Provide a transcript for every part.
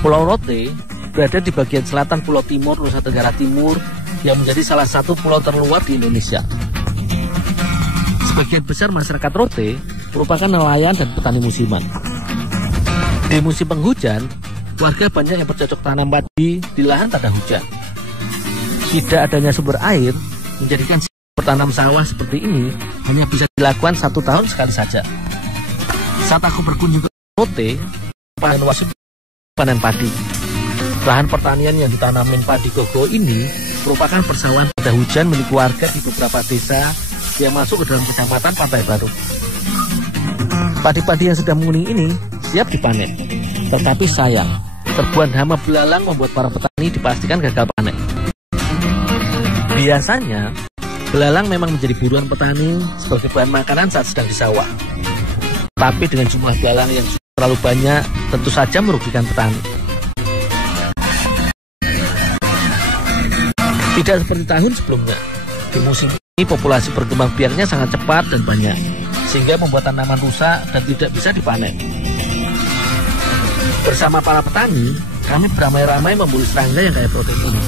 Pulau Rote berada di bagian selatan Pulau Timur, Nusa Tenggara Timur, yang menjadi salah satu pulau terluar di Indonesia. Sebagian besar masyarakat Rote merupakan nelayan dan petani musiman. Di musim penghujan, warga banyak yang bercocok tanam padi di lahan tak ada hujan. Tidak adanya sumber air menjadikan bertanam sawah seperti ini hanya bisa dilakukan 1 tahun sekali saja. Saat aku berkunjung ke Rote, panen wasip panen padi. Lahan pertanian yang ditanamin padi gogo ini merupakan persawahan pada hujan milik warga di beberapa desa yang masuk ke dalam kecamatan Pantai Baru. Padi-padi yang sedang menguning ini siap dipanen, tetapi sayang, serbuan hama belalang membuat para petani dipastikan gagal panen. Biasanya, belalang memang menjadi buruan petani sebagai bahan makanan saat sedang di sawah. Tapi dengan jumlah belalang yang terlalu banyak, tentu saja merugikan petani. Tidak seperti tahun sebelumnya, di musim ini populasi berkembang biaknya sangat cepat dan banyak, sehingga membuat tanaman rusak dan tidak bisa dipanen. Bersama para petani, kami beramai-ramai memburu serangga yang kaya protein ini.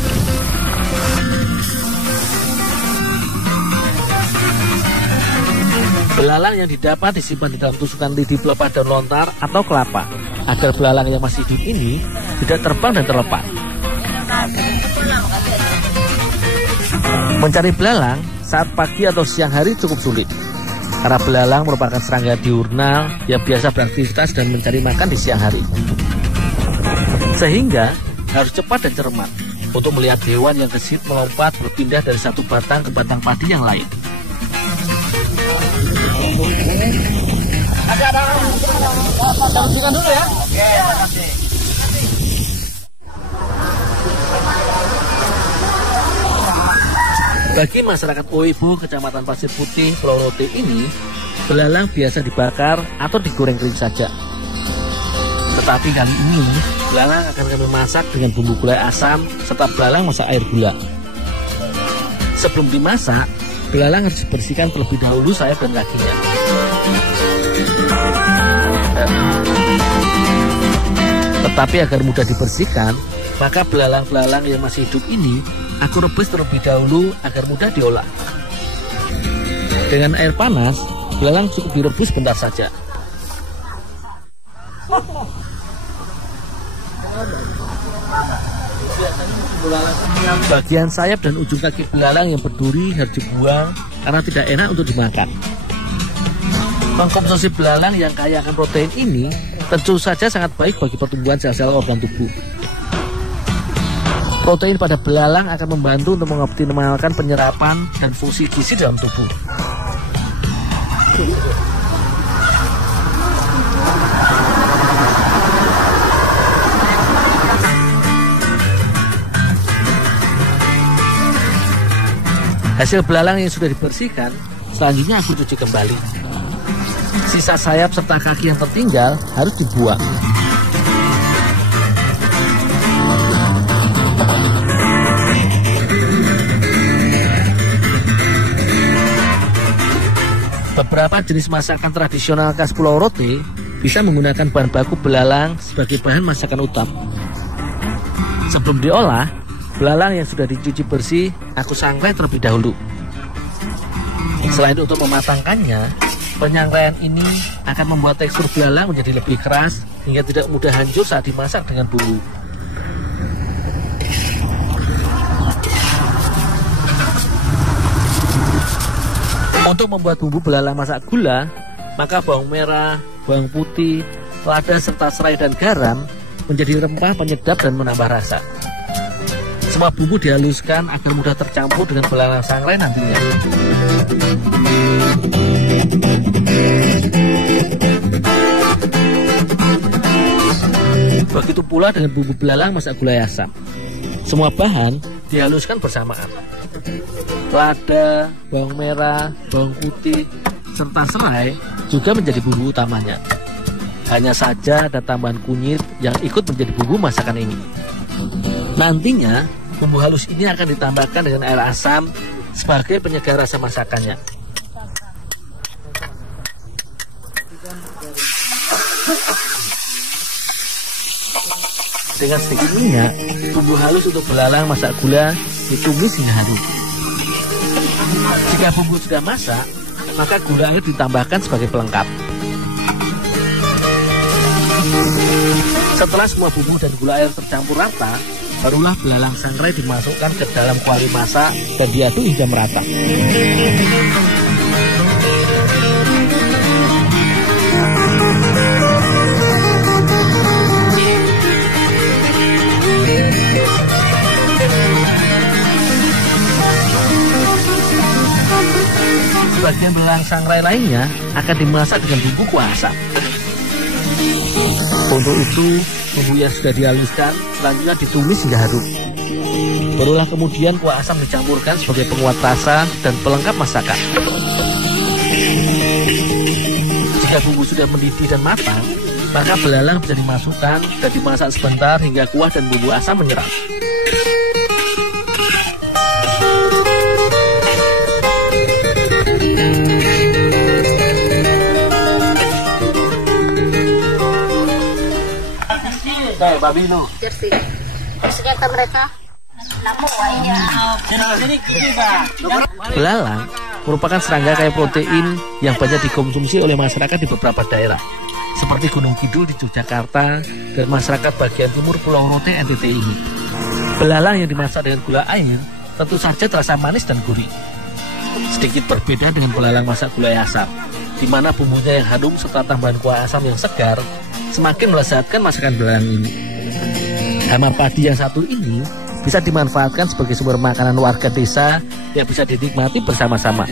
Belalang yang didapat disimpan di dalam tusukan lidi pelepah daun lontar atau kelapa, agar belalang yang masih hidup ini tidak terbang dan terlepas. Mencari belalang saat pagi atau siang hari cukup sulit, karena belalang merupakan serangga diurnal yang biasa beraktivitas dan mencari makan di siang hari. Sehingga harus cepat dan cermat untuk melihat hewan yang gesit melompat berpindah dari satu batang ke batang padi yang lain. Dulu ya. Oke, makasih. Bagi masyarakat Oebo, Kecamatan Pasir Putih, Pulau Rote ini, belalang biasa dibakar atau digoreng kering saja. Tetapi kali ini, belalang akan kami masak dengan bumbu gulai asam serta belalang masak air gula. Sebelum dimasak, belalang harus dibersihkan terlebih dahulu sayap dan kakinya. Tetapi agar mudah dibersihkan, maka belalang-belalang yang masih hidup ini aku rebus terlebih dahulu agar mudah diolah. Dengan air panas, belalang cukup direbus bentar saja. Bagian sayap dan ujung kaki belalang yang berduri harus dibuang karena tidak enak untuk dimakan. Mengkonsumsi belalang yang kaya akan protein ini tentu saja sangat baik bagi pertumbuhan sel-sel organ tubuh. Protein pada belalang akan membantu untuk mengoptimalkan penyerapan dan fungsi gizi dalam tubuh. Hasil belalang yang sudah dibersihkan, selanjutnya aku cuci kembali. Sisa sayap serta kaki yang tertinggal harus dibuang. Beberapa jenis masakan tradisional khas Pulau Rote bisa menggunakan bahan baku belalang sebagai bahan masakan utama. Sebelum diolah, belalang yang sudah dicuci bersih aku sangrai terlebih dahulu. Selain untuk mematangkannya, penyangrai ini akan membuat tekstur belalang menjadi lebih keras hingga tidak mudah hancur saat dimasak dengan bumbu. Untuk membuat bumbu belalang masak gula, maka bawang merah, bawang putih, lada serta serai dan garam menjadi rempah penyedap dan menambah rasa. Semua bumbu dihaluskan agar mudah tercampur dengan belalang sangrai nantinya. Begitu pula dengan bumbu belalang masak gulai asam. Semua bahan dihaluskan bersamaan. Lada, bawang merah, bawang putih, serta serai juga menjadi bumbu utamanya. Hanya saja ada tambahan kunyit yang ikut menjadi bumbu masakan ini. Nantinya, bumbu halus ini akan ditambahkan dengan air asam sebagai penyegar rasa masakannya. Dengan sedikit minyak, bumbu halus untuk belalang masak gula ditumis hingga harum. Jika bumbu sudah masak, maka gula air ditambahkan sebagai pelengkap. Setelah semua bumbu dan gula air tercampur rata, barulah belalang sangrai dimasukkan ke dalam kuali masak dan diaduk hingga merata. Sebagian belalang sangrai lainnya akan dimasak dengan bumbu kuah asam. Untuk itu, bumbu yang sudah dihaluskan selanjutnya ditumis hingga harum. Barulah kemudian kuah asam dicampurkan sebagai penguat rasa dan pelengkap masakan. Jika bumbu sudah mendidih dan matang, maka belalang bisa dimasukkan dan dimasak sebentar hingga kuah dan bumbu asam menyerap. Babino. Belalang merupakan serangga kaya protein yang banyak dikonsumsi oleh masyarakat di beberapa daerah, seperti Gunung Kidul di Yogyakarta dan masyarakat bagian timur Pulau Rote NTT ini. Belalang yang dimasak dengan gula air tentu saja terasa manis dan gurih. Sedikit berbeda dengan belalang masak gulai asam, di mana bumbunya yang harum serta tambahan kuah asam yang segar semakin melezatkan masakan belalang ini. Hamar padi yang satu ini bisa dimanfaatkan sebagai sumber makanan warga desa yang bisa dinikmati bersama-sama.